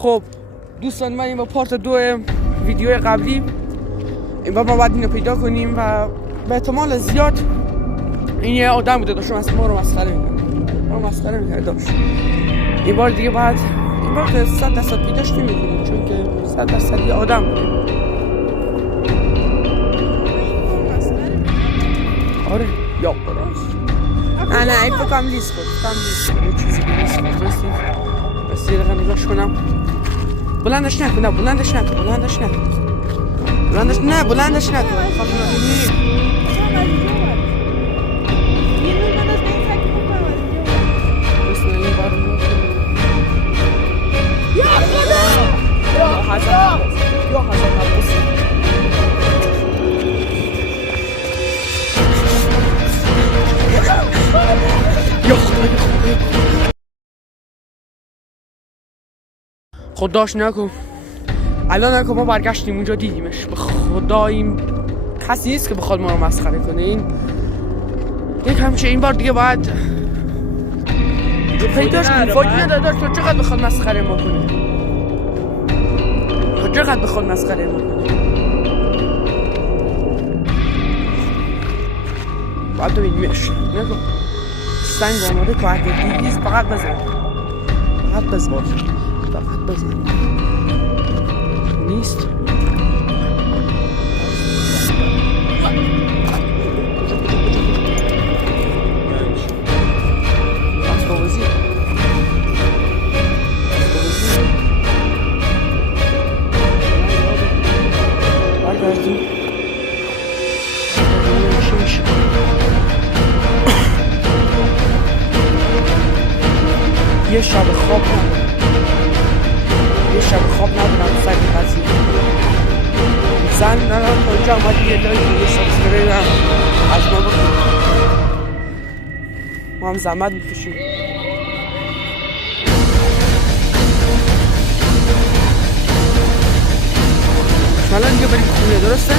خب دوستان، من این با پارت 2 ویدیو قبلی این بار ما باید اینو پیدا کنیم و به احتمال زیاد این یه آدم بوده داشت ما رو مسخره میکنه داشت. این بار دیگه بعد این بار 100% پیداش نمیکنیم چون که 100% یه آدم بوده. آره یا براست نه این فکرم لیست کن یه چیزی که لیست کن بس یه دقیقه نگاش کنم. بلندش نکن بلندش نکن خداش نکن الان ما برگشتیم اونجا دیدیمش. به خدا این کسی نیست که بخواد ما رو مسخره کنه. این یک همیشه این بار دیگه باید پیداش کنیم. فایده نداره تو چقدر بخواد مسخره ما کنه. باید ببینیمش. نگو سنگ آماده که اگه دیدیز فقط بزن نیست. یه شب خواب ندارم سنگ قضیه زن ندارم تا اینجا آمد یه لایک یه سابسکرایب از ما بکنیم. ما هم زحمت میکشیم. الان دیگه بریم خونه. درسته؟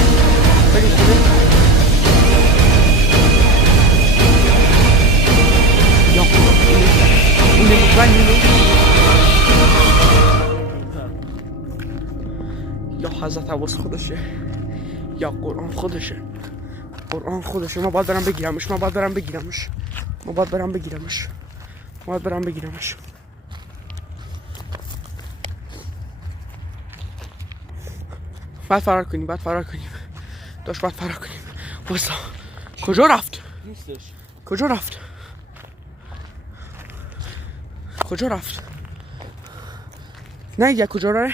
بریم خونه. یا اینه یا حضرت عباس خودشه یا قرآن خودشه. ما باید برم بگیرمش. باید فرار کنیم داشت باید فرار کنیم. واسه کجا رفت؟ نیستش. کجا رفت؟ نه کجا راه؟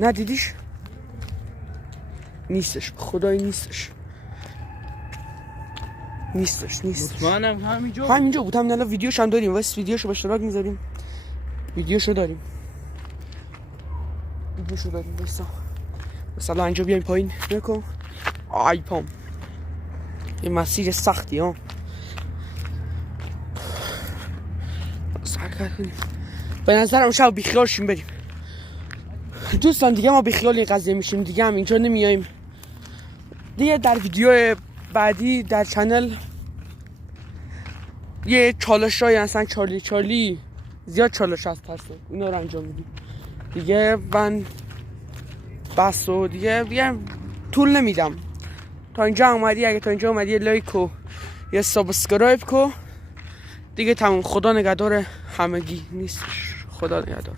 نه دیدیش؟ نیستش. خدای نیستش. مطمئنم همینجا بود. همین الان ویدیوش هم داریم. واسه ویدیوشو به اشتراک میذاریم. ویدیوشو داریم. مثلا اینجا بیایم پایین نکن. آی پام این مسیر سختی ها. سرکت کنیم. به نظرم شب بیخیال شیم بریم. دوستان دیگه ما بیخیال این قضیه میشیم دیگه هم اینجا نمیاییم دیگه. در ویدیو بعدی در چنل یه چالش های اصلا چارلی زیاد چالش هست اینا رو انجام میدیم دیگه. من بس و دیگه طول نمیدم. تا اینجا اومدی، اگه تا اینجا اومدی یه لایک و یه سابسکرایب کو دیگه تموم. خدا نگهدار همگی. نیستش. خدا نگهدار.